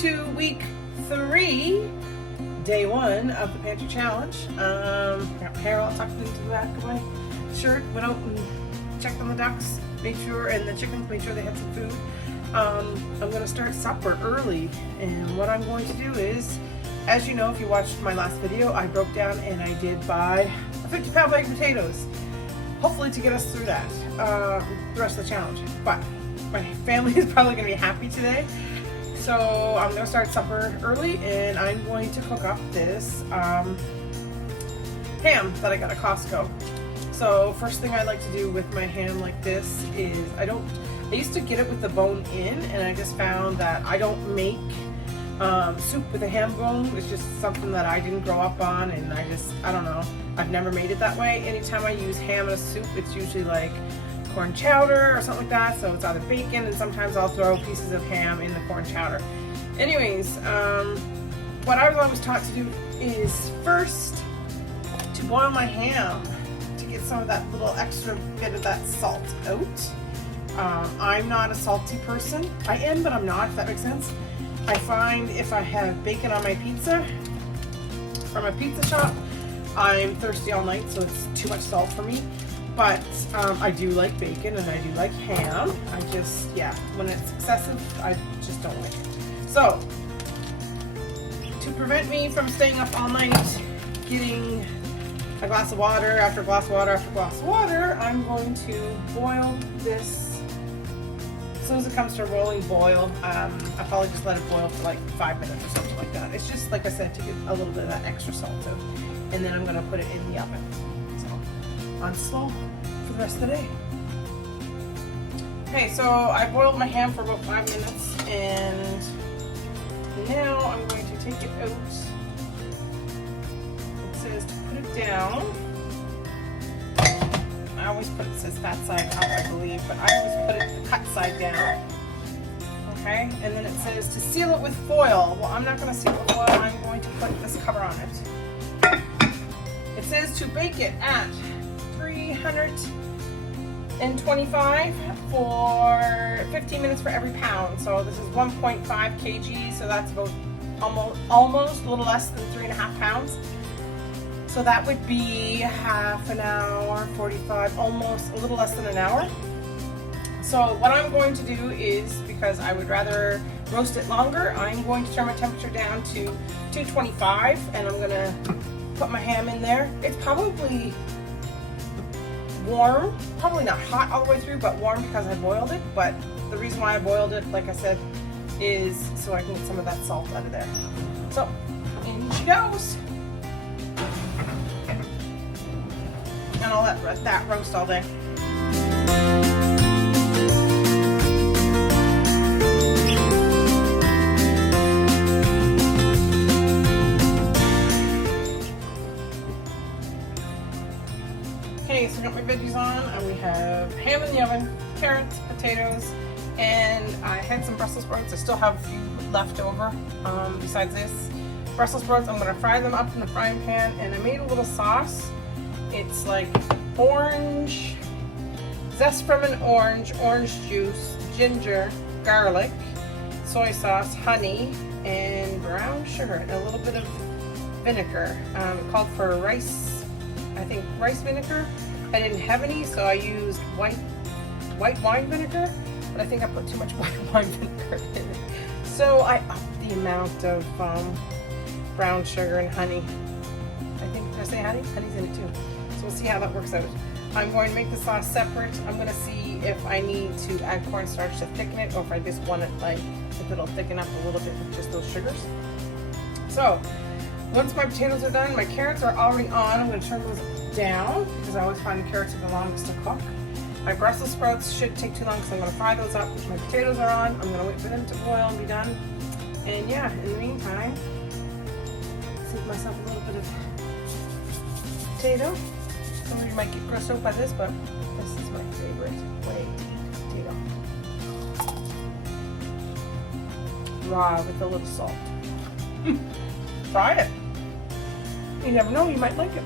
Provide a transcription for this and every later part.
to week 3, day 1 of the Pantry challenge. Got my hair all tucked into the back of my shirt. Went out and checked on the ducks, made sure, and the chickens, made sure they had some food. I'm going to start supper early, and what I'm going to do is, as you know, if you watched my last video, I broke down and I did buy a 50-pound bag of potatoes, hopefully to get us through that, the rest of the challenge. But my family is probably going to be happy today, so I'm going to start supper early, and I'm going to cook up this ham that I got at Costco. So first thing I like to do with my ham like this is, I used to get it with the bone in, and I just found that I don't make soup with a ham bone. It's just something that I didn't grow up on, and I don't know, I've never made it that way. Anytime I use ham in a soup, it's usually like corn chowder or something like that, so it's either bacon, and sometimes I'll throw pieces of ham in the corn chowder. Anyways, what I was always taught to do is first to boil my ham to get some of that little extra bit of that salt out. I'm not a salty person. I am, but I'm not, if that makes sense. I find if I have bacon on my pizza from a pizza shop, I'm thirsty all night, so it's too much salt for me. But I do like bacon and I do like ham. I just, yeah, when it's excessive, I just don't like it. So, to prevent me from staying up all night getting a glass of water after glass of water after glass of water, I'm going to boil this. As soon as it comes to a rolling boil, I'll probably just let it boil for like 5 minutes or something like that. It's just, like I said, to get a little bit of that extra salt out. And then I'm going to put it in the oven. So, on slow for the rest of the day. Okay, so I boiled my ham for about 5 minutes, and now I'm going to take it out. It says to put it down. I always put it says that side up, I believe, but I always put it the cut side down. Okay, and then it says to seal it with foil. Well, I'm not going to seal it with foil. I'm going to put this cover on it. It says to bake it at 325 for 15 minutes for every pound. So this is 1.5 kg, so that's about almost a little less than 3.5 pounds. So that would be half an hour, 45, almost a little less than an hour. So what I'm going to do is, because I would rather roast it longer, I'm going to turn my temperature down to 225, and I'm going to put my ham in there. It's probably warm, probably not hot all the way through, but warm because I boiled it. But the reason why I boiled it, like I said, is so I can get some of that salt out of there. So in she goes. And I'll let that roast all day. Okay, so I got my veggies on, and we have ham in the oven, carrots, potatoes, and I had some Brussels sprouts. I still have a few left over besides this. Brussels sprouts, I'm going to fry them up in the frying pan, and I made a little sauce. It's like orange, zest from an orange, orange juice, ginger, garlic, soy sauce, honey, and brown sugar, and a little bit of vinegar. It called for rice, I think rice vinegar. I didn't have any, so I used white wine vinegar, but I think I put too much white wine vinegar in it. So I upped the amount of brown sugar and honey. I think, did I say honey? Honey's in it too. So we'll see how that works out. I'm going to make the sauce separate. I'm going to see if I need to add cornstarch to thicken it, or if I just want it like, if it'll thicken up a little bit with just those sugars. So once my potatoes are done, my carrots are already on. I'm going to turn those down because I always find the carrots are the longest to cook. My Brussels sprouts should take too long, so I'm going to fry those up. My potatoes are on. I'm going to wait for them to boil and be done. And yeah, in the meantime, save myself a little bit of potato. Some of you might get grossed out by this, but this is my favorite way to eat potato. Raw with a little salt. Try it. You never know, you might like it.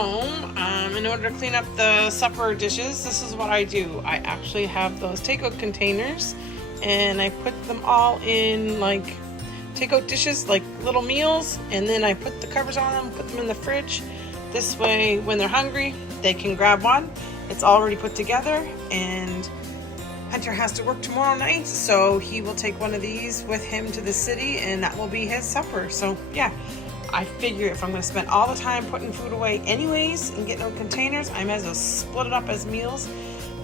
home, in order to clean up the supper dishes, this is what I do. I actually have those takeout containers, and I put them all in like takeout dishes, like little meals, and then I put the covers on them, put them in the fridge. This way, when they're hungry, they can grab one. It's already put together, and Hunter has to work tomorrow night, so he will take one of these with him to the city, and that will be his supper. So yeah, I figure if I'm going to spend all the time putting food away anyways and getting out containers, I might as well split it up as meals,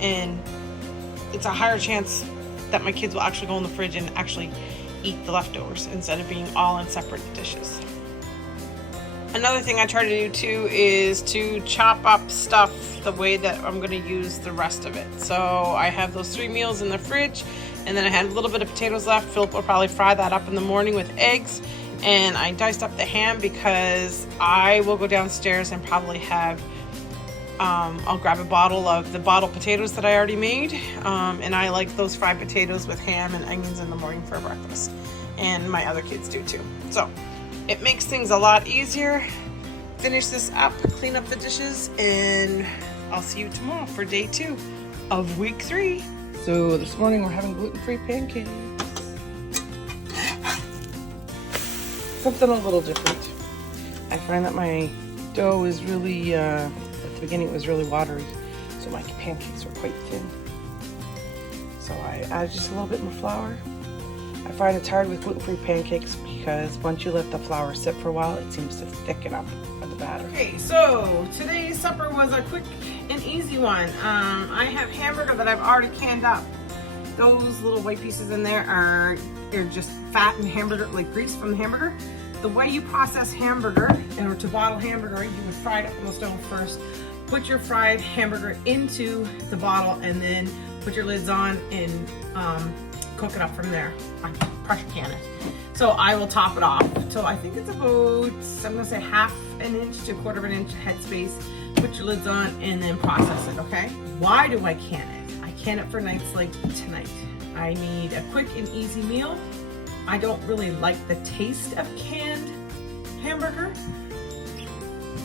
and it's a higher chance that my kids will actually go in the fridge and actually eat the leftovers instead of being all in separate dishes. Another thing I try to do too is to chop up stuff the way that I'm going to use the rest of it. So I have those 3 meals in the fridge, and then I had a little bit of potatoes left. Philip will probably fry that up in the morning with eggs. And I diced up the ham because I will go downstairs and probably have, I'll grab a bottle of the bottled potatoes that I already made. And I like those fried potatoes with ham and onions in the morning for breakfast. And my other kids do too. So it makes things a lot easier. Finish this up, clean up the dishes, and I'll see you tomorrow for day 2 of week 3. So this morning we're having gluten-free pancakes. Something a little different. I find that my dough is really, at the beginning it was really watery, so my pancakes were quite thin. So I added just a little bit more flour. I find it's hard with gluten-free pancakes because once you let the flour sit for a while, it seems to thicken up the batter. Okay, so today's supper was a quick and easy one. I have hamburger that I've already canned up. Those little white pieces in there they're just fat and hamburger, like grease from the hamburger. The way you process hamburger, or to bottle hamburger, you would fry it up on the stove first, put your fried hamburger into the bottle, and then put your lids on and cook it up from there. I pressure can it. So I will top it off. So I think it's about, I'm gonna say 1/2 inch to 1/4 inch headspace. Put your lids on and then process it, okay? Why do I can it? I can it for nights like tonight. I need a quick and easy meal. I don't really like the taste of canned hamburger,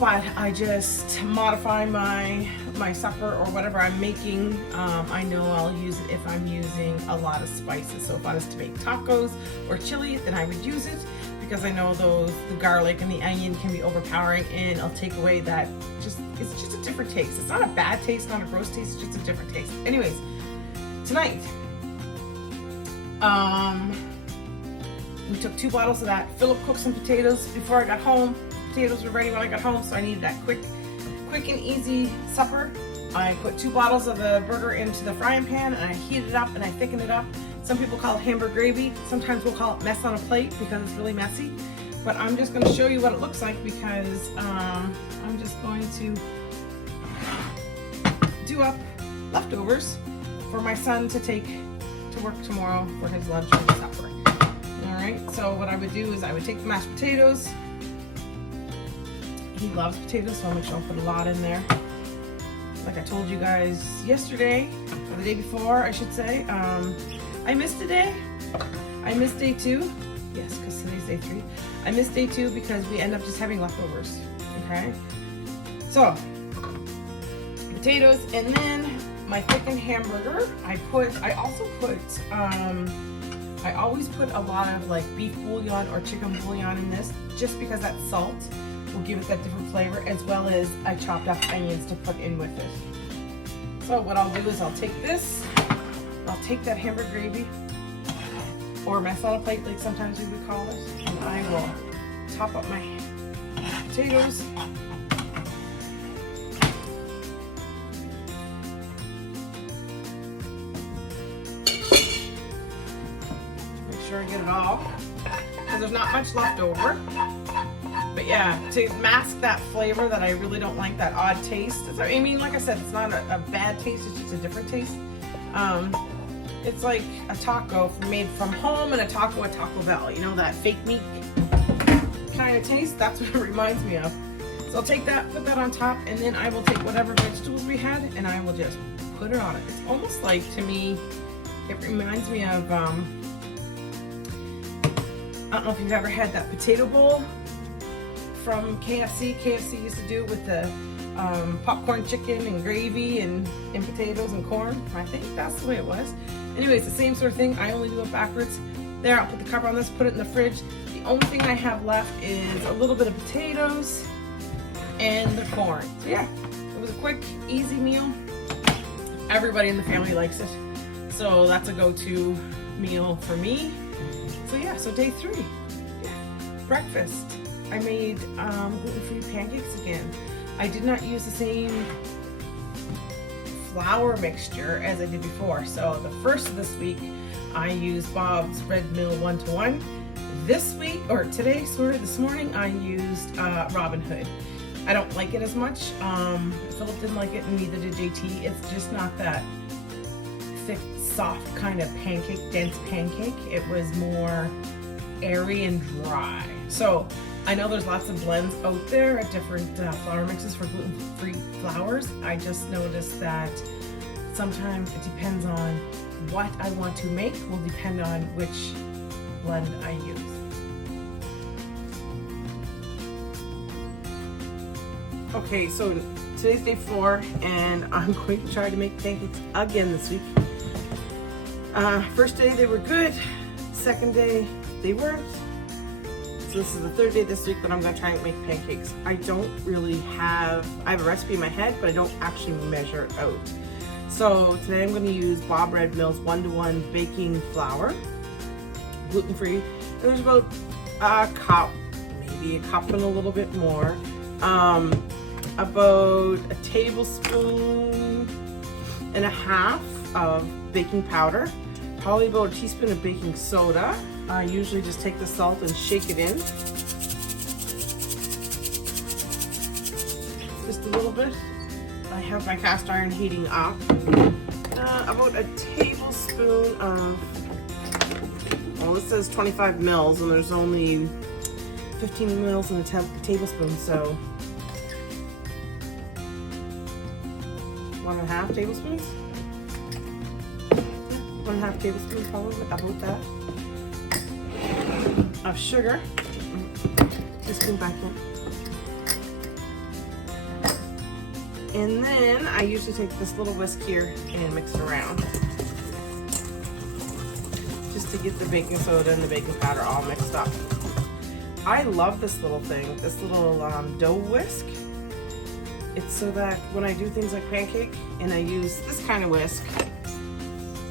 but I just modify my supper or whatever I'm making. I know I'll use it if I'm using a lot of spices. So if I was to make tacos or chili, then I would use it because I know the garlic and the onion can be overpowering, and I'll take away that, it's just a different taste. It's not a bad taste, not a gross taste, it's just a different taste. Anyways, tonight, we took 2 bottles of that. Philip cooked some potatoes before I got home. Potatoes were ready when I got home, so I needed that quick and easy supper. I put 2 bottles of the burger into the frying pan, and I heated it up and I thickened it up. Some people call it hamburger gravy. Sometimes we'll call it mess on a plate because it's really messy. But I'm just going to show you what it looks like because I'm just going to do up leftovers for my son to take to work tomorrow for his lunch and supper. Alright, so what I would do is I would take the mashed potatoes. He loves potatoes, so I'll make sure I'll put a lot in there. Like I told you guys yesterday, or the day before, I should say, I missed a day. I missed day 2. Yes, because today's day 3. I missed day 2 because we end up just having leftovers. Okay? So, potatoes, and then my thickened hamburger. I always put a lot of like beef bouillon or chicken bouillon in this, just because that salt will give it that different flavor, as well as I chopped up onions to put in with it. So what I'll do is I'll take this, I'll take that hamburger gravy, or mess on a plate like sometimes we would call it, and I will top up my potatoes. I get it all because there's not much left over, but yeah, to mask that flavor that I really don't like, that odd taste. I mean, like I said, it's not a bad taste, it's just a different taste. It's like a taco made from home and a taco at Taco Bell, you know, that fake meat kind of taste. That's what it reminds me of. So I'll take that, put that on top, and then I will take whatever vegetables we had and I will just put it on it. It's almost like, to me, it reminds me of I don't know if you've ever had that potato bowl from KFC. KFC used to do with the popcorn chicken and gravy and potatoes and corn. I think that's the way it was. Anyways, the same sort of thing. I only do it backwards. There, I'll put the cover on this, put it in the fridge. The only thing I have left is a little bit of potatoes and the corn. So yeah, it was a quick, easy meal. Everybody in the family likes it. So that's a go-to meal for me. So yeah, so day 3. Yeah. Breakfast. I made gluten-free pancakes again. I did not use the same flour mixture as I did before. So the first of this week, I used Bob's Red Mill 1-to-1. This week, or today, sorry, this morning, I used Robin Hood. I don't like it as much. Philip didn't like it, and neither did JT. It's just not that thick, soft kind of pancake, dense pancake. It was more airy and dry. So I know there's lots of blends out there at different flour mixes for gluten-free flours. I just noticed that sometimes it depends on what I want to make, will depend on which blend I use. Okay, so today's day 4 and I'm going to try to make pancakes again this week. First day they were good, second day they weren't. So this is the 3rd day this week that I'm going to try and make pancakes. I don't really have, I have a recipe in my head, but I don't actually measure it out. So today I'm going to use Bob Red Mill's 1-to-1 baking flour, gluten-free. And there's about a cup, maybe a cup and a little bit more. About a tablespoon and a half of baking powder, probably about a teaspoon of baking soda. I usually just take the salt and shake it in. Just a little bit. I have my cast iron heating up. About a tablespoon of, well, this says 25 mils and there's only 15 mils in a tablespoon, so 1.5 tablespoons. 1.5 tablespoons probably, about that. Of sugar. Just put back in. And then I usually take this little whisk here and mix it around. Just to get the baking soda and the baking powder all mixed up. I love this little thing, this little dough whisk. It's so that when I do things like pancake and I use this kind of whisk,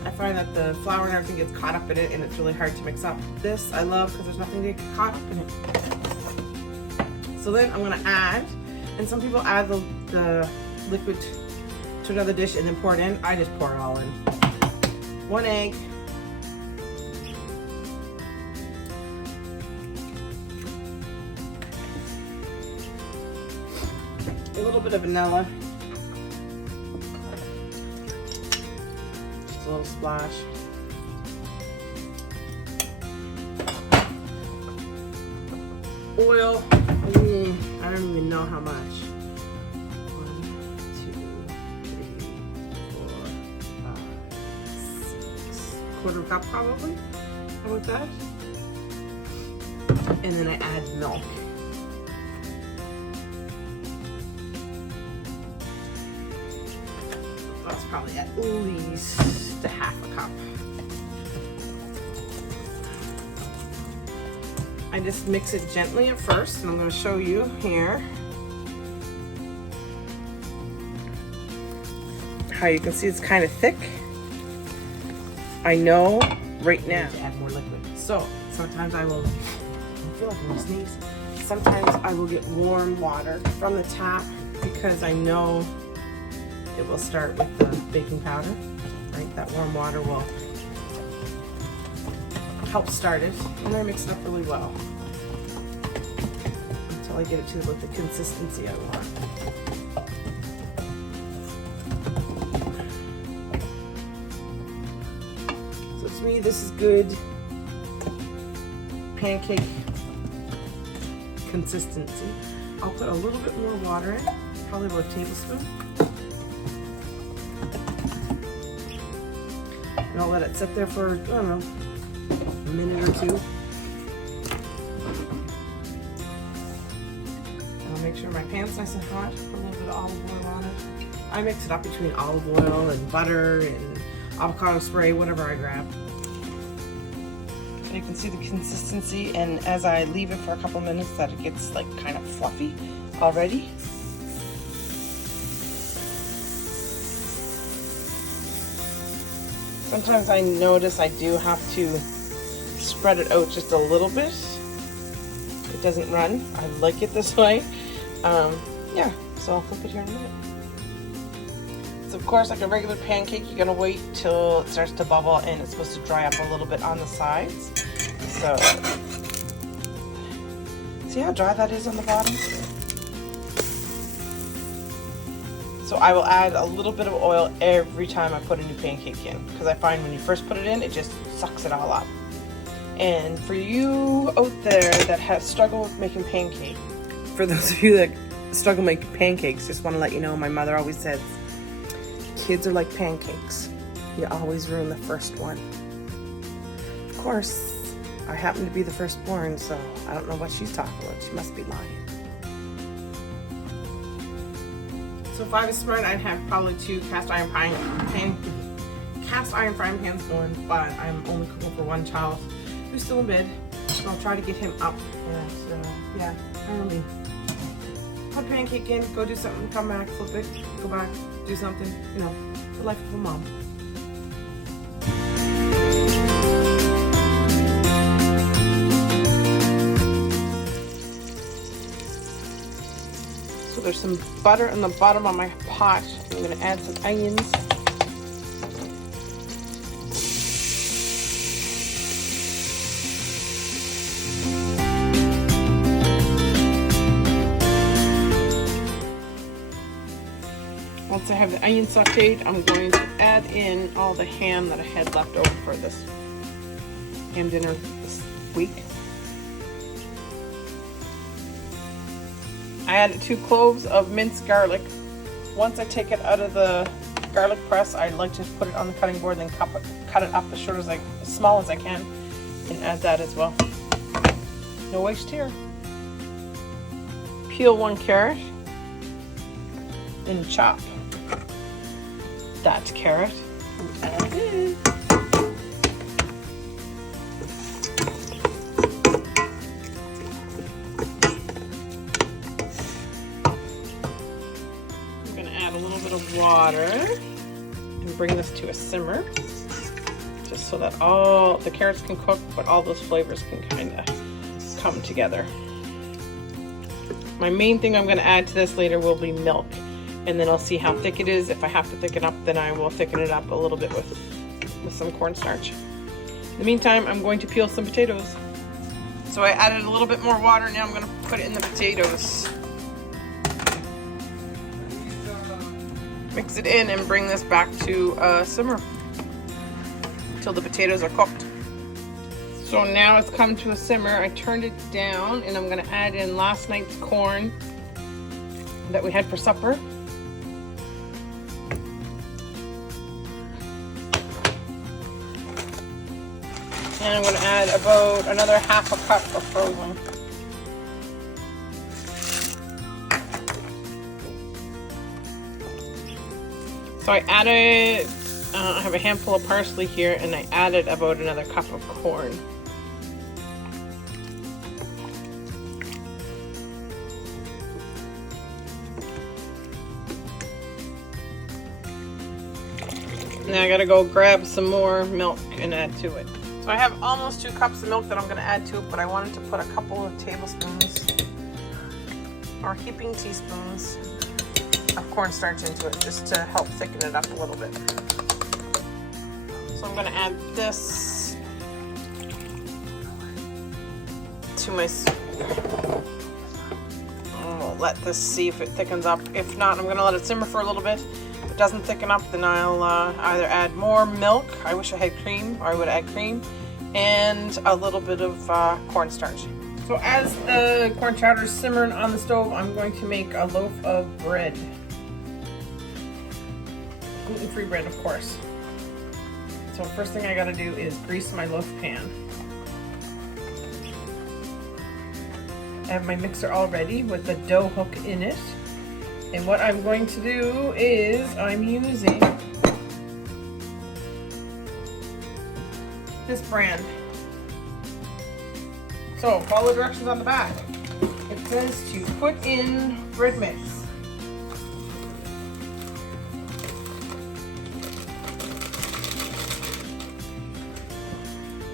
I find that the flour and everything gets caught up in it and it's really hard to mix up. This I love because there's nothing to get caught up in it. So then I'm going to add, and some people add the liquid to another dish and then pour it in. I just pour it all in. 1 egg. A little bit of vanilla. Just a little splash. Oil. I don't even know how much. 1, 2, 3, 4, 5, 6. Quarter cup probably. How about that? And then I add milk. That's probably at least a half a cup. I just mix it gently at first, and I'm going to show you here how you can see it's kind of thick. I know right now to add more liquid. So sometimes I feel like I'm going to sneeze. Sometimes I will get warm water from the tap because I know it will start with the baking powder, right? That warm water will help start it, and I mix it up really well until I get it to the consistency I want. So to me, this is good pancake consistency. I'll put a little bit more water in, probably about a tablespoon. And I'll let it sit there for, I don't know, a minute or two. I'll make make sure my pan's nice and hot. Put a little bit of olive oil on it. I mix it up between olive oil and butter and avocado spray, whatever I grab. And you can see the consistency, and as I leave it for a couple minutes that it gets like kind of fluffy already. Sometimes I notice I do have to spread it out just a little bit. It doesn't run. I like it this way. Yeah, so I'll flip it here in a minute. So of course, like a regular pancake, you're gonna wait till it starts to bubble and it's supposed to dry up a little bit on the sides. So, see how dry that is on the bottom? So I will add a little bit of oil every time I put a new pancake in, because I find when you first put it in, it just sucks it all up. And for you out there that have struggled with making pancakes, for those of you that struggle making pancakes, just want to let you know, my mother always says, kids are like pancakes. You always ruin the first one. Of course, I happen to be the firstborn, so I don't know what she's talking about. She must be lying. So if I was smart, I'd have probably 2 cast iron frying pans going, but I'm only cooking for one child who's still in bed. So I'll try to get him up. And yeah, I don't know. Put a pancake in, go do something, come back, flip it, go back, do something. You know, the life of a mom. So there's some butter in the bottom of my pot. I'm gonna add some onions. Once I have the onion sauteed, I'm going to add in all the ham that I had left over for this ham dinner this week. I added 2 cloves of minced garlic. Once I take it out of the garlic press, I like to put it on the cutting board and then cut it up as small as I can, and add that as well. No waste here. Peel 1 carrot and chop that carrot. Add it in. I'm going to add a little bit of water and bring this to a simmer, just so that all the carrots can cook, but all those flavors can kind of come together. My main thing I'm going to add to this later will be milk, and then I'll see how thick it is. If I have to thicken up, then I will thicken it up a little bit with some cornstarch. In the meantime, I'm going to peel some potatoes. So I added a little bit more water. Now I'm going to put it in the potatoes. Mix it in and bring this back to simmer until the potatoes are cooked. So now it's come to a simmer. I turned it down, and I'm going to add in last night's corn that we had for supper. And I'm going to add about another half a cup of frozen. So I added, I have a handful of parsley here, and I added about another cup of corn. Now I gotta go grab some more milk and add to it. So I have almost 2 cups of milk that I'm gonna add to it, but I wanted to put a couple of tablespoons or heaping teaspoons of cornstarch into it, just to help thicken it up a little bit. So I'm gonna add this to my, I'll let this see if it thickens up. If not, I'm gonna let it simmer for a little bit. If it doesn't thicken up, then I'll either add more milk. I wish I had cream, or I would add cream, and a little bit of cornstarch. So as the corn chowder is simmering on the stove, I'm going to make a loaf of bread. Gluten-free bread, of course. So first thing I gotta do is grease my loaf pan. I have my mixer all ready with the dough hook in it. And what I'm going to do is I'm using this brand. So follow the directions on the back. It says to put in bread mix.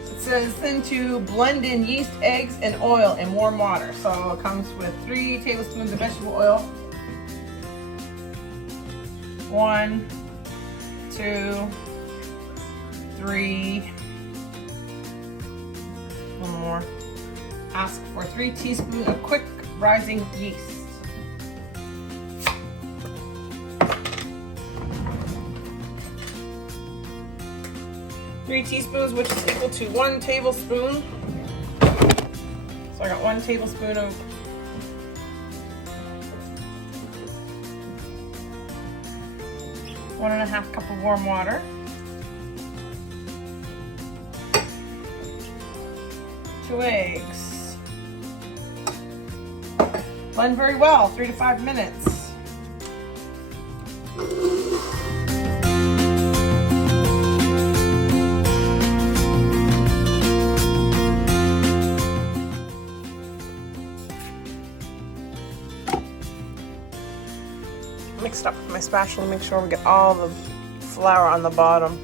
It says then to blend in yeast, eggs, and oil in warm water. So it comes with 3 tablespoons of vegetable oil. 1, 2, 3. One more. Ask for 3 teaspoons of quick rising yeast. Three teaspoons, which is equal to 1 tablespoon. So I got 1 tablespoon of one and a half cup of warm water. 2 eggs. Blend very well, 3 to 5 minutes. Mixed up with my spatula, make sure we get all the flour on the bottom.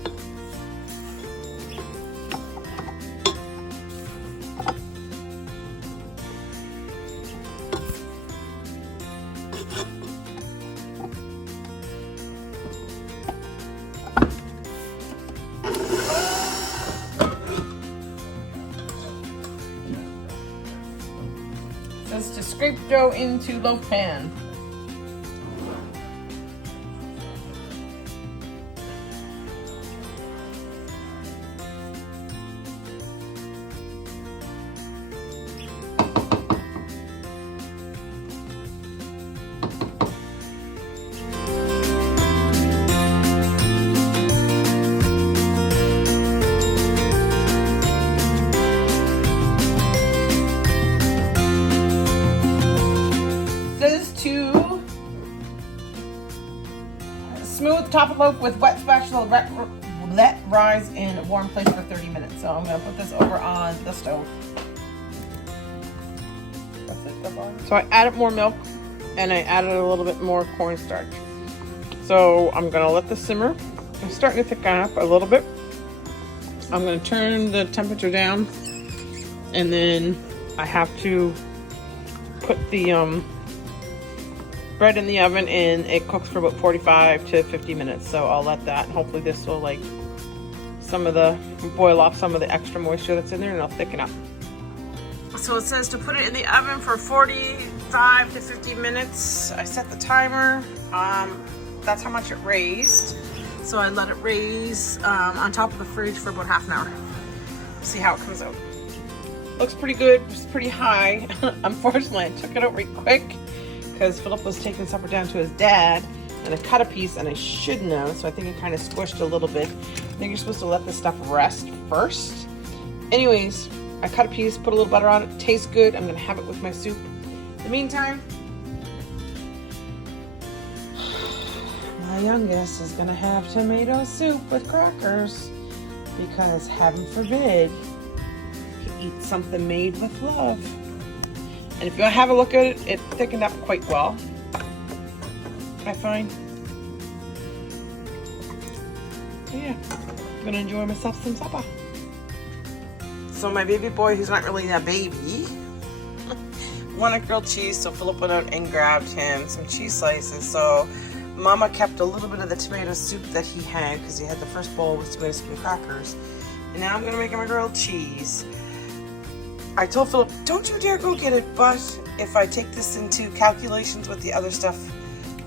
It says to scrape dough into loaf pan. Smooth top of loaf with wet spatula. Let rise in a warm place for 30 minutes. So I'm going to put this over on the stove. That's it. That's all. So I added more milk and I added a little bit more cornstarch. So I'm going to let this simmer. I'm starting to thicken up a little bit. I'm going to turn the temperature down, and then I have to put the bread in the oven, and it cooks for about 45 to 50 minutes. So I'll let that, and hopefully this will like boil off some of the extra moisture that's in there, and it'll thicken up. So it says to put it in the oven for 45 to 50 minutes. I set the timer. That's how much it raised. So I let it raise on top of the fridge for about half an hour. See how it comes out. Looks pretty good. It's pretty high. Unfortunately, I took it out really quick because Philip was taking supper down to his dad, and I cut a piece, and I shouldn't have, so I think it kind of squished a little bit. I think you're supposed to let this stuff rest first. Anyways, I cut a piece, put a little butter on it. Tastes good. I'm gonna have it with my soup. In the meantime, my youngest is gonna have tomato soup with crackers because heaven forbid he eats something made with love. And if you have a look at it, it thickened up quite well, I find. So yeah, I'm gonna enjoy myself some supper. So my baby boy, who's not really a baby, wanted grilled cheese, so Philip went out and grabbed him some cheese slices. So Mama kept a little bit of the tomato soup that he had because he had the first bowl with tomato soup and crackers. And now I'm gonna make him a grilled cheese. I told Philip, don't you dare go get it, but if I take this into calculations with the other stuff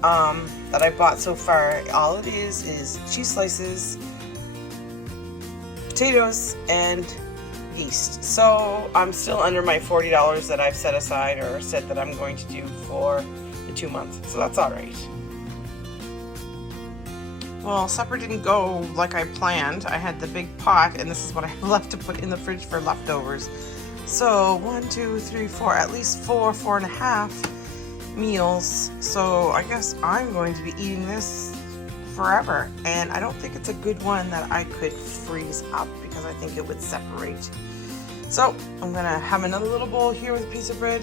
that I bought so far, all it is cheese slices, potatoes, and yeast. So I'm still under my $40 that I've set aside, or said that I'm going to do for the 2 months. So that's all right. Well, supper didn't go like I planned. I had the big pot, and this is what I have left to put in the fridge for leftovers. So 1, 2, 3, 4, at least 4.5 meals. So I guess I'm going to be eating this forever, and I don't think it's a good one that I could freeze up because I think it would separate. So I'm gonna have another little bowl here with a piece of bread,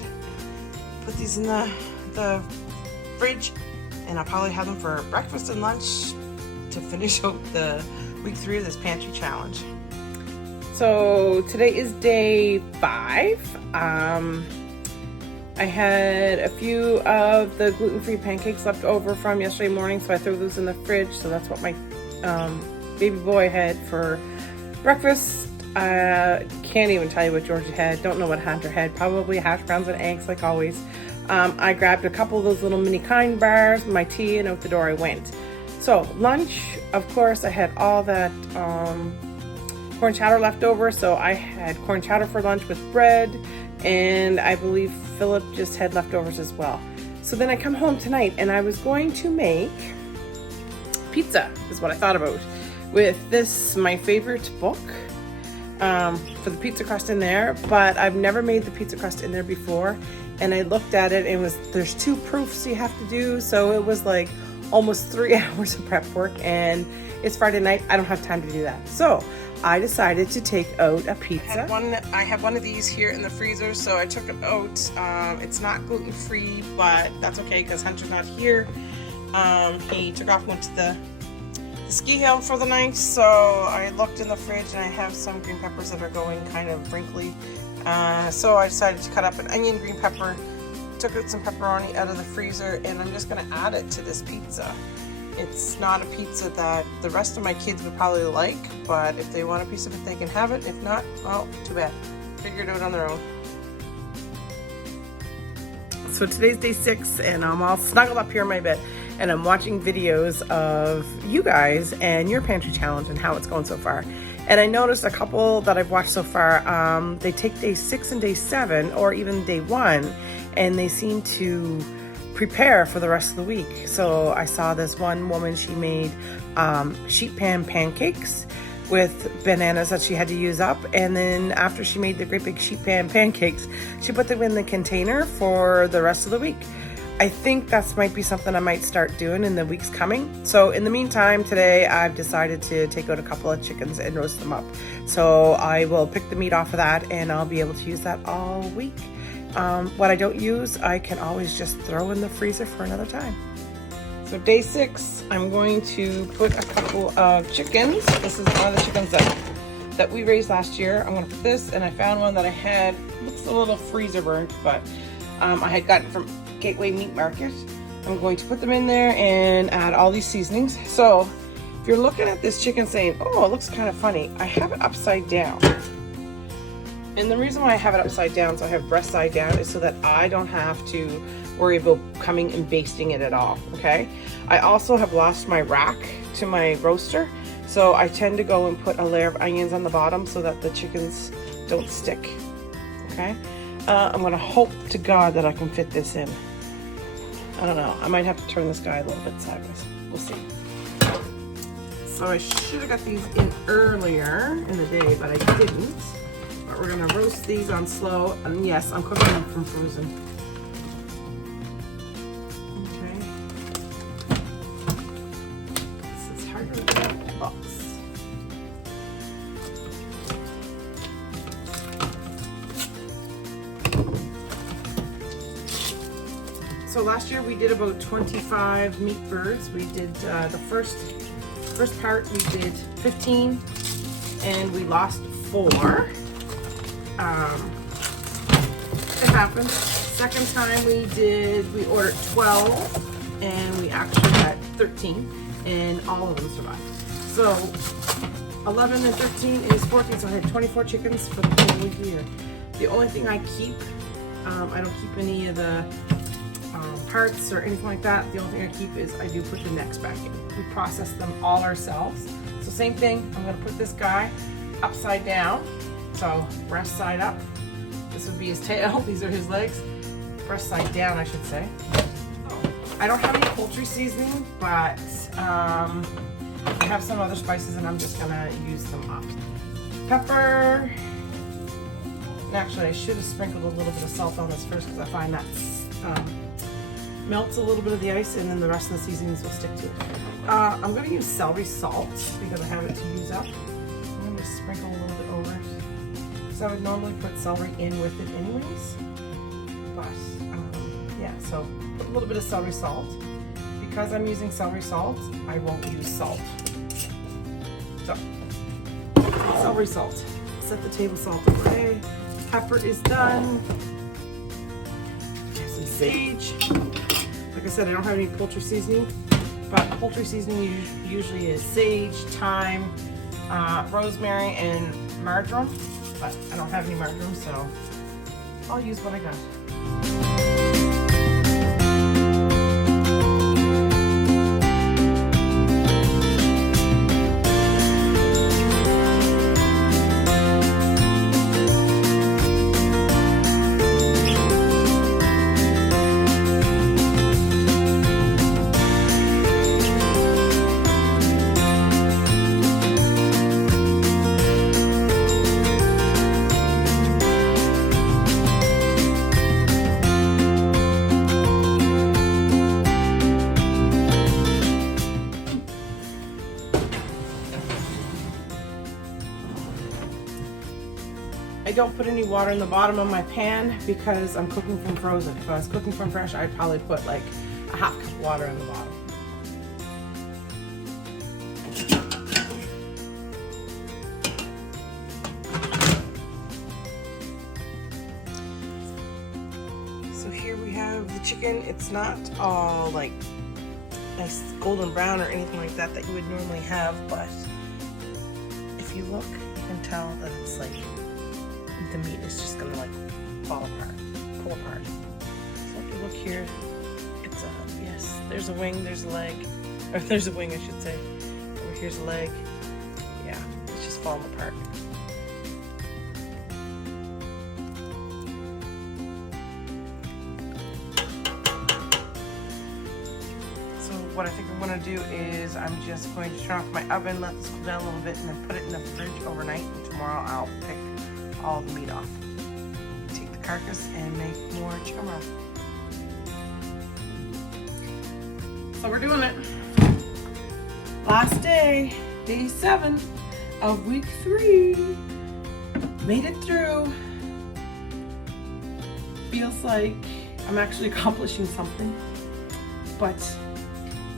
put these in the fridge, and I'll probably have them for breakfast and lunch to finish out the week 3 of this pantry challenge. So today is day 5. I had a few of the gluten-free pancakes left over from yesterday morning, so I threw those in the fridge. So that's what my baby boy had for breakfast. Can't even tell you what Georgia had. Don't know what Hunter had. Probably hash browns and eggs like always. I grabbed a couple of those little mini kind bars, my tea, and out the door I went. So lunch, of course, I had all that corn chowder left over. So I had corn chowder for lunch with bread, and I believe Philip just had leftovers as well. So then I come home tonight and I was going to make pizza, is what I thought about, with this, my favorite book, for the pizza crust in there, but I've never made the pizza crust in there before. And I looked at it and there's 2 proofs you have to do. So it was like almost 3 hours of prep work, and it's Friday night. I don't have time to do that. So I decided to take out a pizza. I have one of these here in the freezer, so I took it out. It's not gluten-free, but that's okay because Hunter's not here. He took off and went to the ski hill for the night, so I looked in the fridge and I have some green peppers that are going kind of wrinkly. So I decided to cut up an onion, green pepper, took out some pepperoni out of the freezer, and I'm just going to add it to this pizza. It's not a pizza that the rest of my kids would probably like, but if they want a piece of it, they can have it. If not, well, too bad. Figure it out on their own. So today's day 6, and I'm all snuggled up here in my bed, and I'm watching videos of you guys and your pantry challenge and how it's going so far. And I noticed a couple that I've watched so far, they take day 6 and day 7, or even day 1, and they seem to prepare for the rest of the week. So I saw this one woman, she made sheet pan pancakes with bananas that she had to use up, and then after she made the great big sheet pan pancakes, she put them in the container for the rest of the week. I think that might be something I might start doing in the weeks coming. So in the meantime, today I've decided to take out a couple of chickens and roast them up. So I will pick the meat off of that, and I'll be able to use that all week. What I don't use, I can always just throw in the freezer for another time. So day 6, I'm going to put a couple of chickens. This is one of the chickens that we raised last year. I'm going to put this, and I found one that I had, looks a little freezer burnt, but I had gotten from Gateway Meat Market. I'm going to put them in there and add all these seasonings. So if you're looking at this chicken saying, oh, it looks kind of funny, I have it upside down. And the reason why I have it upside down, so I have breast side down, is so that I don't have to worry about coming and basting it at all, okay? I also have lost my rack to my roaster, so I tend to go and put a layer of onions on the bottom so that the chickens don't stick, okay? I'm gonna hope to God that I can fit this in. I don't know, I might have to turn this guy a little bit sideways. We'll see. So I should have got these in earlier in the day, but I didn't. But we're gonna roast these on slow, and yes, I'm cooking them from frozen. Okay. This is harder than the box. So last year we did about 25 meat birds. We did the first part we did 15, and we lost 4. It happens. Second time we ordered 12, and we actually got 13, and all of them survived. So 11 and 13 is 14, so I had 24 chickens for the whole year. The only thing I keep, I don't keep any of the parts or anything like that. The only thing I keep is I do put the necks back in. We process them all ourselves. So same thing, I'm gonna put this guy upside down. So breast side up. This would be his tail. These are his legs. Breast side down, I should say. I don't have any poultry seasoning, but I have some other spices, and I'm just gonna use them up. Pepper Actually, I should have sprinkled a little bit of salt on this first because I find that melts a little bit of the ice and then the rest of the seasonings will stick to it. I'm going to use celery salt because I have it to use up. I'm going to sprinkle a little bit over because I would normally put celery in with it anyways. But yeah, so put a little bit of celery salt. Because I'm using celery salt, I won't use salt. So, celery salt. Set the table salt away. Pepper is done. Some sage. Like I said, I don't have any poultry seasoning, but poultry seasoning usually is sage, thyme, rosemary, and marjoram. But I don't have any marjoram, so I'll use what I got. I don't put any water in the bottom of my pan because I'm cooking from frozen. If I was cooking from fresh, I'd probably put like a half cup of water in the bottom. So here we have the chicken. It's not all like nice golden brown or anything like that you would normally have, but if you look, you can tell that it's like the meat is just gonna like fall apart, pull apart. So if you look here, it's yes, there's a wing, there's a leg, or there's a wing I should say. Over here's a leg. Yeah, it's just falling apart. So what I think I'm gonna do is I'm just going to turn off my oven, let this cool down a little bit, and then put it in the fridge overnight, and tomorrow I'll pick all the meat off. Take the carcass and make more chicken broth. So we're doing it. Last day, day 7 of week 3. Made it through. Feels like I'm actually accomplishing something. But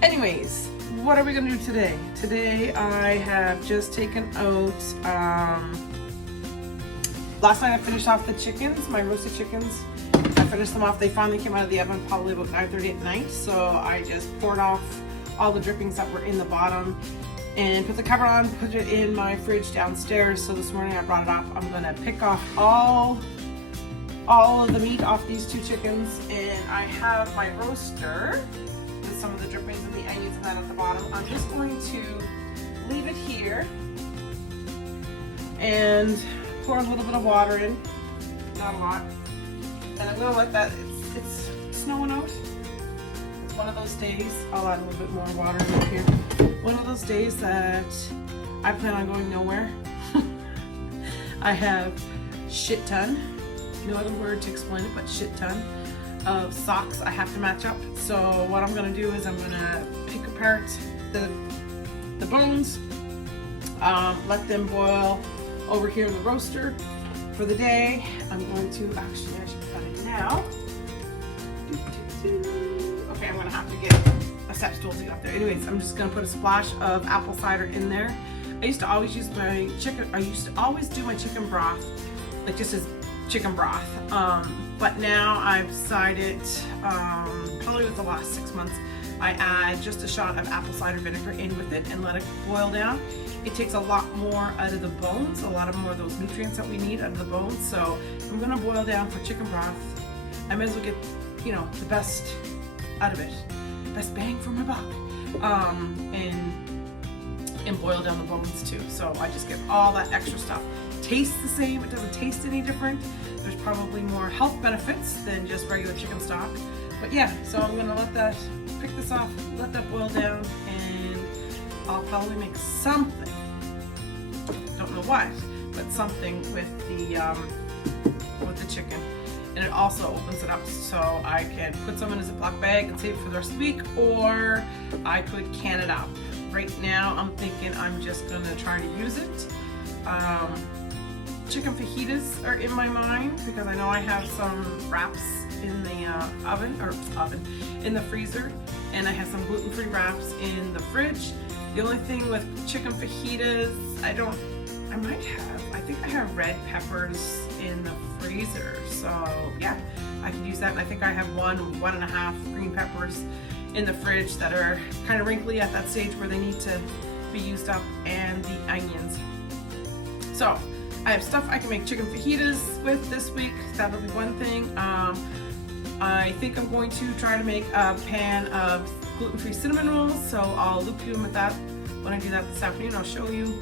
anyways, what are we gonna do today? Today I have just taken out last night I finished off the chickens, my roasted chickens. I finished them off. They finally came out of the oven probably about 9:30 at night. So I just poured off all the drippings that were in the bottom and put the cover on, put it in my fridge downstairs. So this morning I brought it up. I'm gonna pick off all of the meat off these 2 chickens, and I have my roaster with some of the drippings and the onions and that at the bottom. I'm just going to leave it here and pour a little bit of water in, not a lot, and I'm gonna let that, it's snowing out. It's one of those days, I'll add a little bit more water in here. One of those days that I plan on going nowhere. I have shit ton, no other word to explain it, but shit ton of socks I have to match up. So what I'm gonna do is I'm gonna pick apart the bones, let them boil over here in the roaster for the day. I'm going to, actually I should cut it now. Okay, I'm gonna have to get a step stool to get up there. Anyways, I'm just gonna put a splash of apple cider in there. I used to always use my chicken, I used to always do my chicken broth, like just as chicken broth. But now I've decided, probably with the last 6 months, I add just a shot of apple cider vinegar in with it and let it boil down. It takes a lot more out of the bones, a lot of more of those nutrients that we need out of the bones. So I'm gonna boil down for chicken broth. I might as well get, you know, the best out of it, best bang for my buck, and boil down the bones too. So I just get all that extra stuff. Tastes the same, it doesn't taste any different. There's probably more health benefits than just regular chicken stock. But yeah, so I'm gonna let that, pick this off, let that boil down, and I'll probably make something, don't know what, but something with the with the chicken. And it also opens it up so I can put some in a Ziploc bag and save it for the rest of the week, or I could can it up. Right now I'm thinking I'm just gonna try to use it. Chicken fajitas are in my mind because I know I have some wraps in the in the freezer, and I have some gluten-free wraps in the fridge. The only thing with chicken fajitas, I think I have red peppers in the freezer, so yeah, I could use that. And I think I have 1.5 green peppers in the fridge that are kind of wrinkly at that stage where they need to be used up, and the onions. So I have stuff I can make chicken fajitas with this week. That'll be one thing. I think I'm going to try to make a pan of gluten-free cinnamon rolls, so I'll loop you in with that when I do that this afternoon. I'll show you.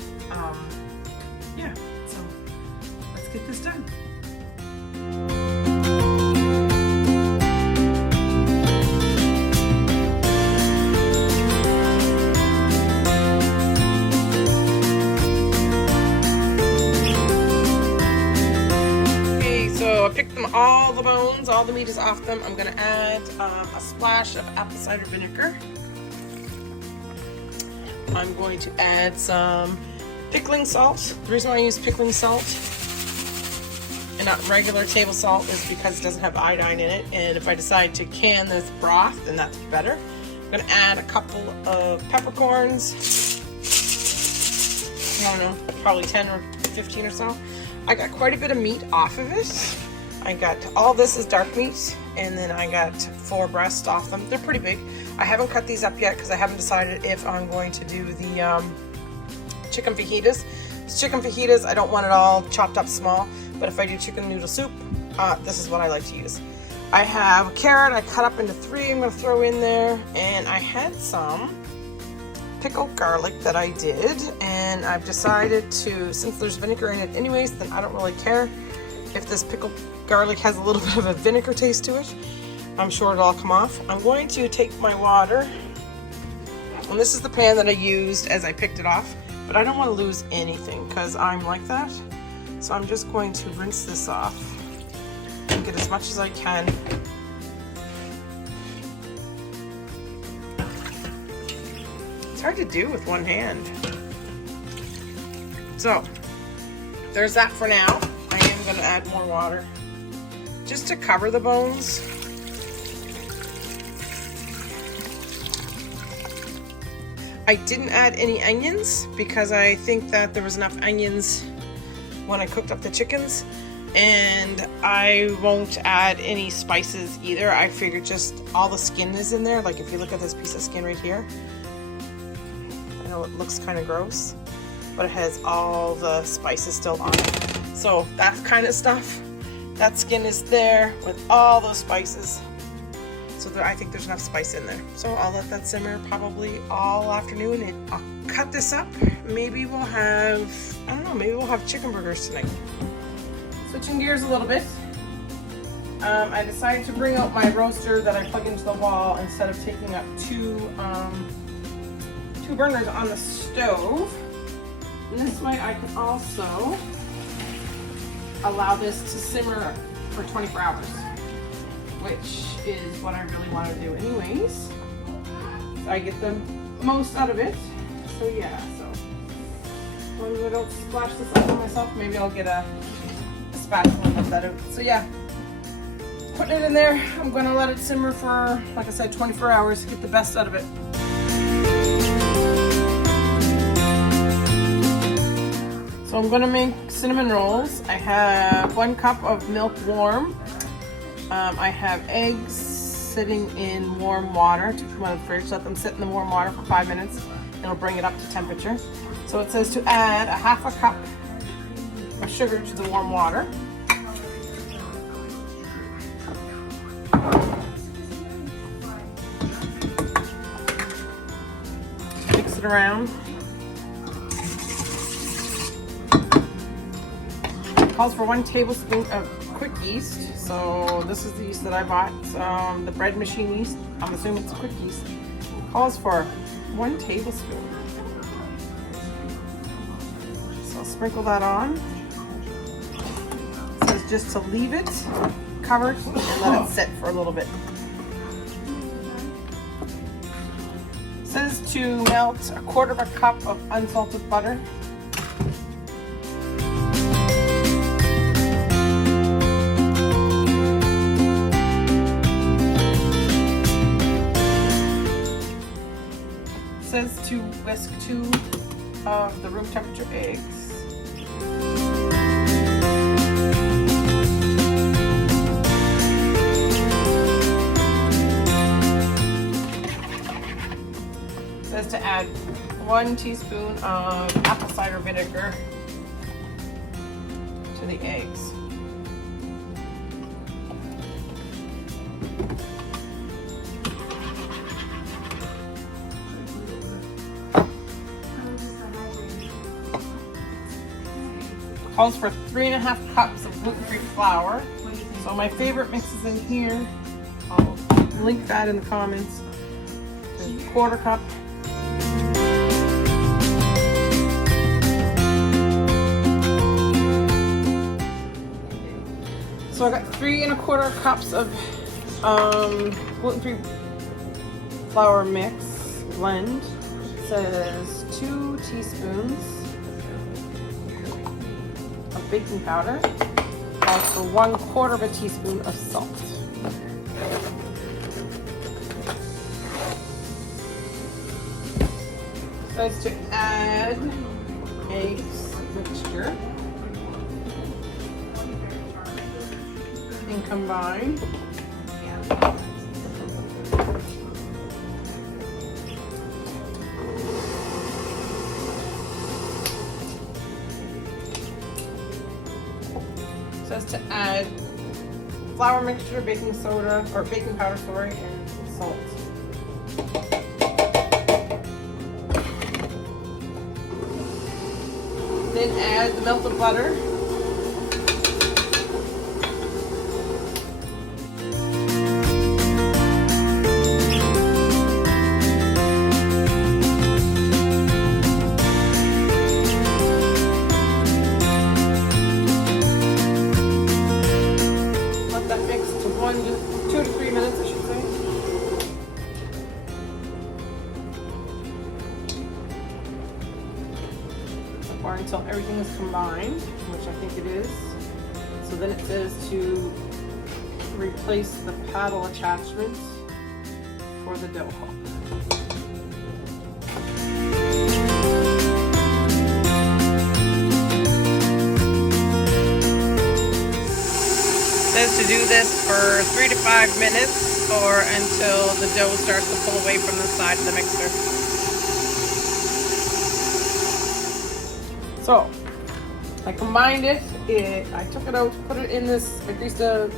Yeah, so let's get this done. So I picked them, all the bones, all the meat is off them. I'm gonna add a splash of apple cider vinegar. I'm going to add some pickling salt. The reason why I use pickling salt and not regular table salt is because it doesn't have iodine in it. And if I decide to can this broth, then that's better. I'm gonna add a couple of peppercorns. I don't know, probably 10 or 15 or so. I got quite a bit of meat off of it. I got, all this is dark meat, and then I got 4 breasts off them. They're pretty big. I haven't cut these up yet because I haven't decided if I'm going to do the chicken fajitas. Chicken fajitas, I don't want it all chopped up small, but if I do chicken noodle soup, this is what I like to use. I have a carrot I cut up into 3 I'm gonna throw in there, and I had some pickled garlic that I did, and I've decided to, since there's vinegar in it anyways, then I don't really care if this pickled garlic has a little bit of a vinegar taste to it. I'm sure it'll all come off. I'm going to take my water, and this is the pan that I used as I picked it off, but I don't want to lose anything because I'm like that. So I'm just going to rinse this off and get as much as I can. It's hard to do with one hand. So there's that for now. I am going to add more water just to cover the bones. I didn't add any onions because I think that there was enough onions when I cooked up the chickens, and I won't add any spices either. I figured just all the skin is in there. Like if you look at this piece of skin right here, I know it looks kind of gross, but it has all the spices still on it. So that kind of stuff, that skin is there with all those spices. So I think there's enough spice in there. So I'll let that simmer probably all afternoon, and I'll cut this up. Maybe we'll have, I don't know, maybe we'll have chicken burgers tonight. Switching gears a little bit. I decided to bring out my roaster that I plug into the wall instead of taking up two burners on the stove. And this way I can also allow this to simmer for 24 hours. Which is what I really want to do anyways. So I get the most out of it. So yeah, so when I don't splash this up on myself, maybe I'll get a spatula and let that out. So yeah, putting it in there. I'm going to let it simmer for, like I said, 24 hours to get the best out of it. So I'm going to make cinnamon rolls. I have 1 cup of milk warm. I have eggs sitting in warm water. Took them out of the fridge, let them sit in the warm water for 5 minutes. It'll bring it up to temperature. So it says to add a 1/2 cup of sugar to the warm water. Mix it around. It calls for 1 tablespoon of quick yeast. So this is the yeast that I bought, the bread machine yeast. I'm assuming it's quick yeast. It calls for 1 tablespoon. So I'll sprinkle that on. It says just to leave it covered and let it sit for a little bit. It says to melt 1/4 cup of unsalted butter. It says to whisk 2 of the room temperature eggs. Says to add 1 teaspoon of apple cider vinegar to the eggs. Calls for 3.5 cups of gluten-free flour. So my favorite mixes in here. I'll link that in the comments. There's 1/4 cup. So I got 3.25 cups of gluten-free flour mix blend. It says 2 teaspoons of baking powder. Calls for 1/4 teaspoon of salt. Says to add eggs mixture and combine. Says to add flour mixture, baking soda, or baking powder, sorry, and salt. Then add the melted butter. Let that mix to 2 to 3 minutes, I should say. Or until everything is combined, which I think it is. So then it says to replace the paddle attachment for the dough hook. It says to do this for 3 to 5 minutes or until the dough starts to pull away from the side of the mixer. So, I combined it, I took it out, put it in this, I greased a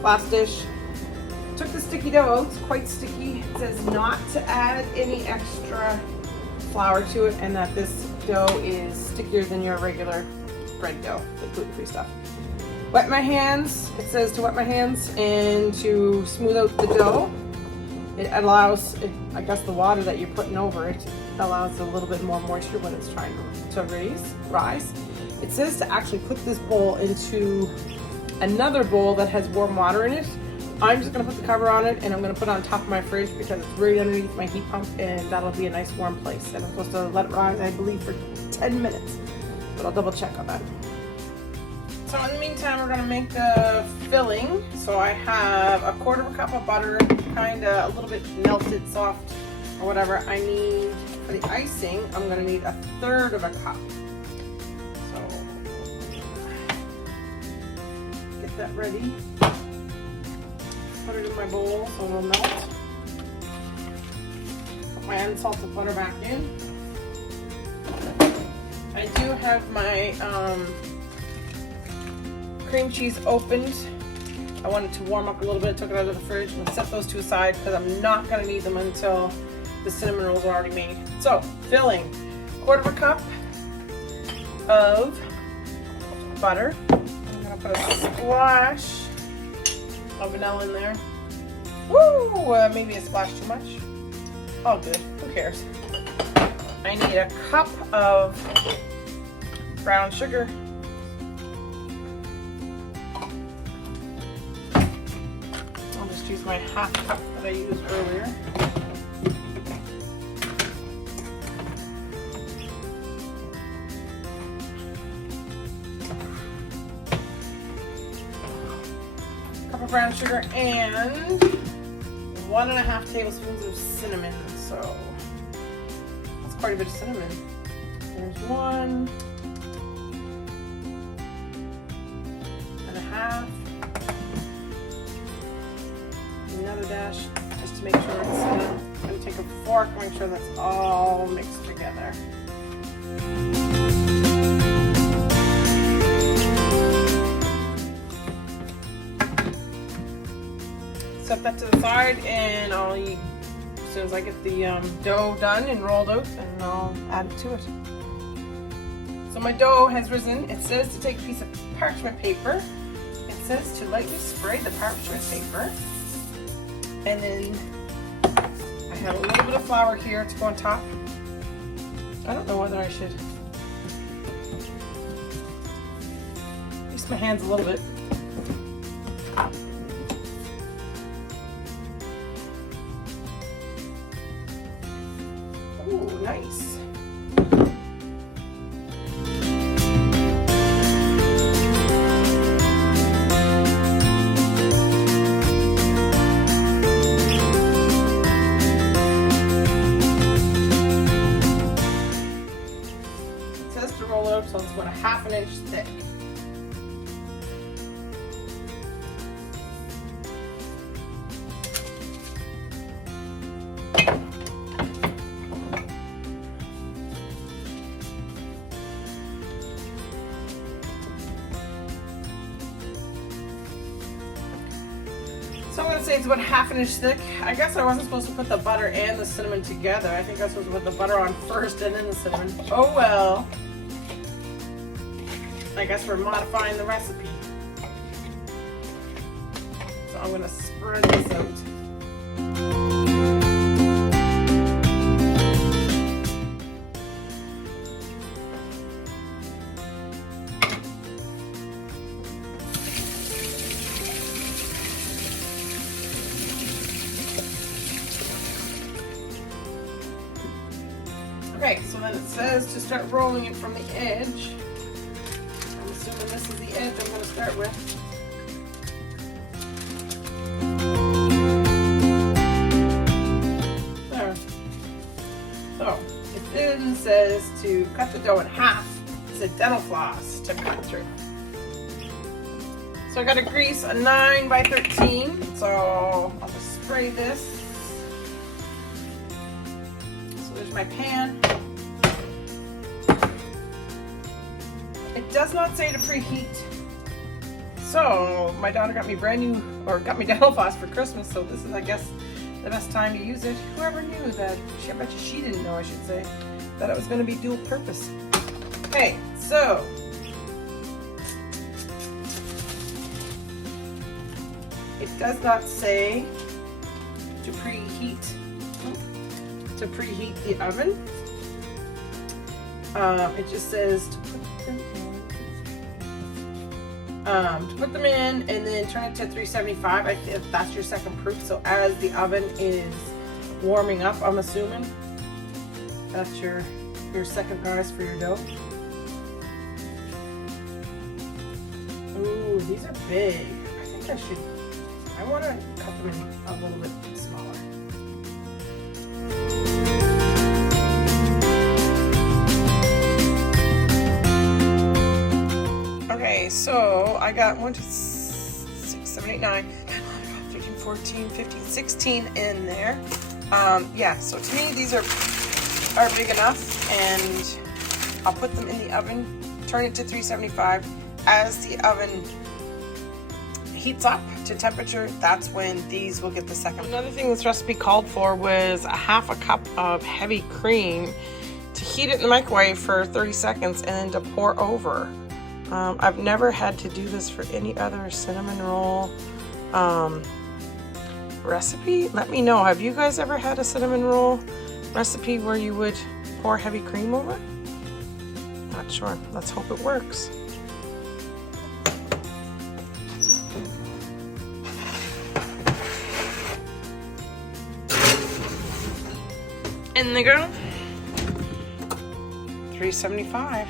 glass dish, took the sticky dough out, it's quite sticky. It says not to add any extra flour to it and that this dough is stickier than your regular bread dough, the gluten-free stuff. Wet my hands, it says to wet my hands and to smooth out the dough. It allows, I guess the water that you're putting over it allows a little bit more moisture when it's trying to rise. It says to actually put this bowl into another bowl that has warm water in it. I'm just gonna put the cover on it and I'm gonna put it on top of my fridge because it's right underneath my heat pump and that'll be a nice warm place. And I'm supposed to let it rise, I believe, for 10 minutes, but I'll double check on that. So in the meantime, we're gonna make the filling. So I have 1/4 cup of butter, kinda a little bit melted, soft, or whatever. I need, for the icing, I'm gonna need 1/3 cup. So, get that ready. Put it in my bowl so it'll melt. Put my unsalted butter back in. I do have my cream cheese opened. I wanted to warm up a little bit, took it out of the fridge and set those 2 aside because I'm not gonna need them until the cinnamon rolls are already made. So, filling, 1/4 cup of butter. I'm gonna put a splash of vanilla in there. Woo! Maybe a splash too much. All good, who cares? I need 1 cup of brown sugar. use my half cup that I used earlier. Cup of brown sugar and 1.5 tablespoons of cinnamon. So that's quite a bit of cinnamon. There's 1.5. Another dash, just to make sure it's I'm going to take a fork, make sure that's all mixed together. Set that to the side, and I'll eat as soon as I get the dough done and rolled out, and I'll add it to it. So my dough has risen. It says to take a piece of parchment paper. It says to lightly spray the parchment paper. And then I have a little bit of flour here to go on top. I don't know whether I should use my hands a little bit. Ooh, nice. So it's about 1/2 inch thick. So I'm going to say it's about 1/2 inch thick. I guess I wasn't supposed to put the butter and the cinnamon together. I think I was supposed to put the butter on first and then the cinnamon. Oh well. I guess we're modifying the recipe. So I'm going to spread this out. Okay, so then it says to start rolling it from the edge. Assuming this is the edge I'm going to start with. There. So it then says to cut the dough in half. It's a dental floss to cut through. So I got to grease a 9 by 13. So I'll just spray this. So there's my pan. It does not say to preheat. So my daughter got me dental floss for Christmas, so this is, I guess, the best time to use it. Whoever knew that? I bet you she didn't know, I should say, that it was going to be dual purpose. Okay, so it does not say to preheat the oven. It just says to put them in and then turn it to 375. I think that's your second proof. So as the oven is warming up, I'm assuming that's your second rise for your dough. Ooh, these are big. I want to cut them in a little bit smaller. Okay, so I got 1, 2, 6, 7, 8, 9, 10, 11, 13, 14, 15, 16 in there. Yeah, so to me these are big enough, and I'll put them in the oven, turn it to 375. As the oven heats up to temperature, that's when these will get the second. Another thing this recipe called for was 1/2 cup of heavy cream to heat it in the microwave for 30 seconds and then to pour over. I've never had to do this for any other cinnamon roll recipe. Let me know, have you guys ever had a cinnamon roll recipe where you would pour heavy cream over? Not sure. Let's hope it works. In they go. $3.75.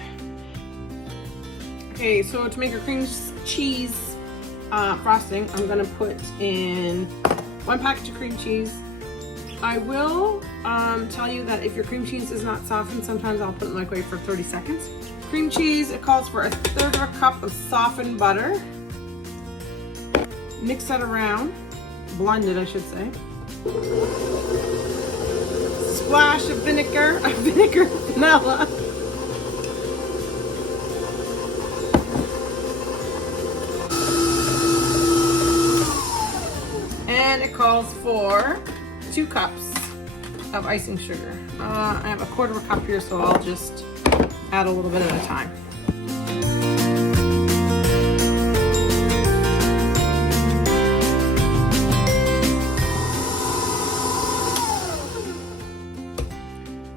Okay, so to make a cream cheese frosting, I'm gonna put in 1 package of cream cheese. I will tell you that if your cream cheese is not softened, sometimes I'll put it in the microwave for 30 seconds. Cream cheese, it calls for 1/3 of a cup of softened butter. Mix that around, blend it I should say. Splash of vinegar, vanilla. And it calls for 2 cups of icing sugar. I have 1/4 of a cup here, so I'll just add a little bit at a time.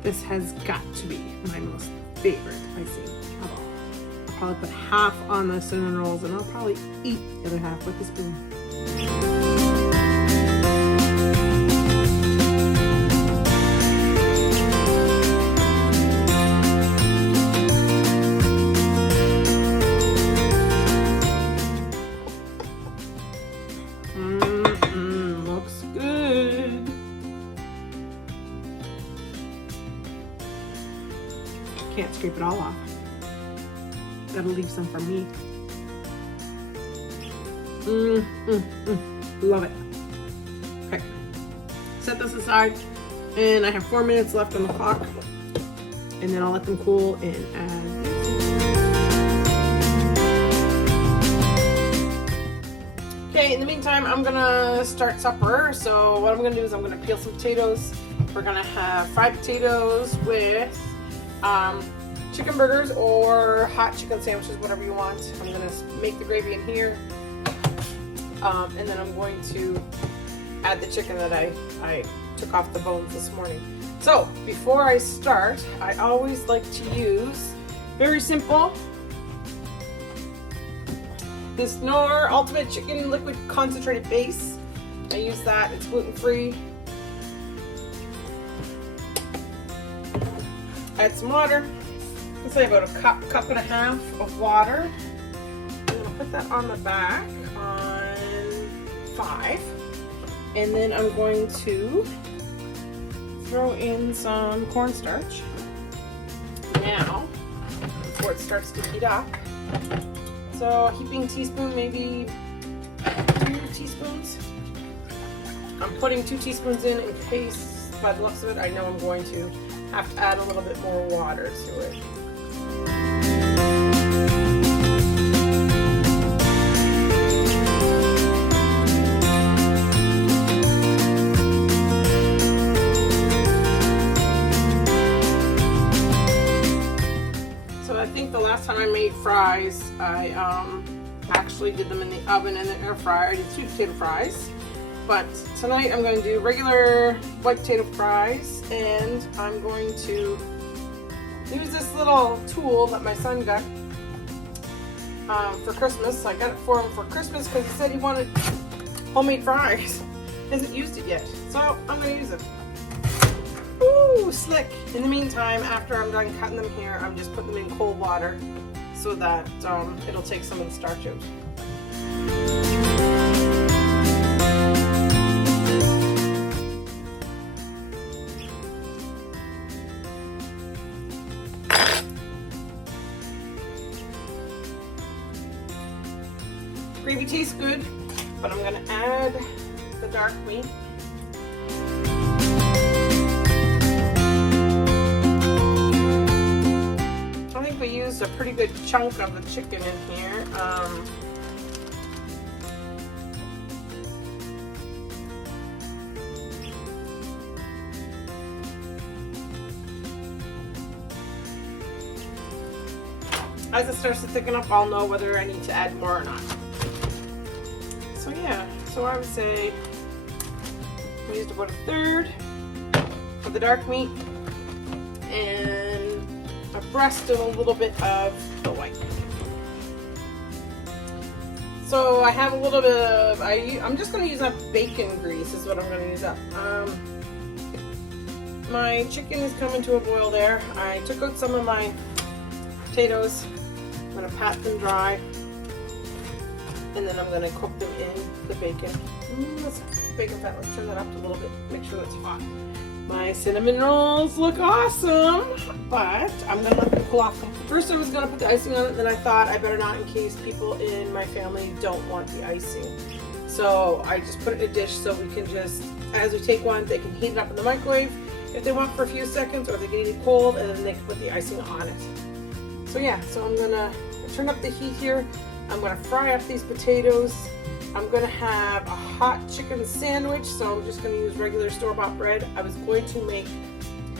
This has got to be my most favorite icing of all. I'll probably put half on the cinnamon rolls and I'll probably eat the other half with a spoon. Looks good. Can't scrape it all off. That'll leave some for me. Love it. Okay, set this aside, and I have 4 minutes left on the clock, and then I'll let them cool and add. Okay, in the meantime, I'm gonna start supper. So what I'm gonna do is I'm gonna peel some potatoes. We're gonna have fried potatoes with chicken burgers or hot chicken sandwiches, whatever you want. I'm gonna make the gravy in here, and then I'm going to add the chicken that I took off the bones this morning. So before I start, I always like to use, very simple, this Knorr Ultimate Chicken Liquid Concentrated Base. I use that, it's gluten-free. Add some water. Let's say about a cup and a half of water. I'm gonna put that on the back on 5. And then I'm going to throw in some cornstarch now before it starts to heat up. So a heaping teaspoon, maybe 2 teaspoons. I'm putting 2 teaspoons in case, by the looks of it, I know I'm going to have to add a little bit more water to it. So I think the last time I made fries, I actually did them in the oven and the air fryer. I did sweet potato fries. But tonight I'm going to do regular white potato fries, and I'm going to use this little tool that my son got for Christmas. I got it for him for Christmas because he said he wanted homemade fries. He hasn't used it yet, so I'm going to use it. Ooh, slick. In the meantime, after I'm done cutting them here, I'm just putting them in cold water so that it'll take some of the starch out. Gravy tastes good, but I'm going to add the dark meat. I think we used a pretty good chunk of the chicken in here. As it starts to thicken up, I'll know whether I need to add more or not. So yeah, so I would say we used about 1/3 of the dark meat and a breast and a little bit of the white. So I have a little bit of, I'm just going to use up bacon grease is what I'm going to use up. my chicken is coming to a boil there. I took out some of my potatoes. I'm gonna pat them dry, and then I'm gonna cook them in the bacon. Bacon fat, let's turn that up a little bit, make sure that's hot. My cinnamon rolls look awesome, but I'm gonna let them cool off. First I was gonna put the icing on it, then I thought I better not in case people in my family don't want the icing. So I just put it in a dish so we can just, as we take one, they can heat it up in the microwave if they want for a few seconds, or they can eat it cold and then they can put the icing on it. So yeah, so I'm gonna turn up the heat here. I'm gonna fry up these potatoes. I'm gonna have a hot chicken sandwich, so I'm just gonna use regular store-bought bread. I was going to make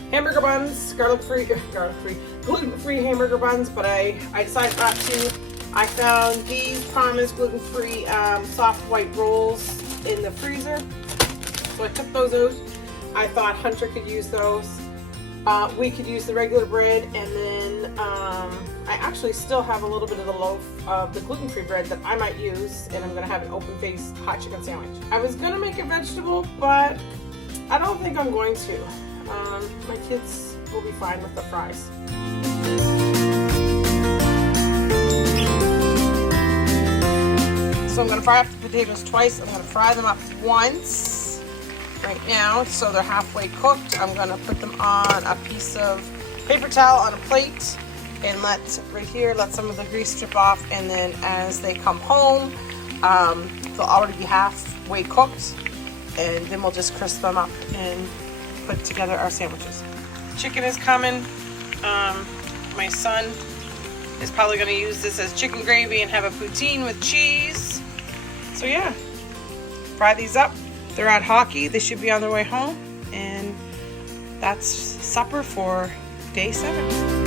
hamburger buns, gluten-free hamburger buns, but I decided not to. I found these Promise gluten-free soft white rolls in the freezer, so I took those out. I thought Hunter could use those. We could use the regular bread, and then I actually still have a little bit of the loaf of the gluten-free bread that I might use, and I'm going to have an open-faced hot chicken sandwich. I was going to make a vegetable, but I don't think I'm going to. My kids will be fine with the fries. So I'm going to fry up the potatoes twice. I'm going to fry them up once right now, so they're halfway cooked. I'm going to put them on a piece of paper towel on a plate and let some of the grease strip off, and then as they come home, they'll already be halfway cooked, and then we'll just crisp them up and put together our sandwiches. Chicken is coming. My son is probably going to use this as chicken gravy and have a poutine with cheese. So yeah, fry these up. They're at hockey. They should be on their way home, and that's supper for day 7.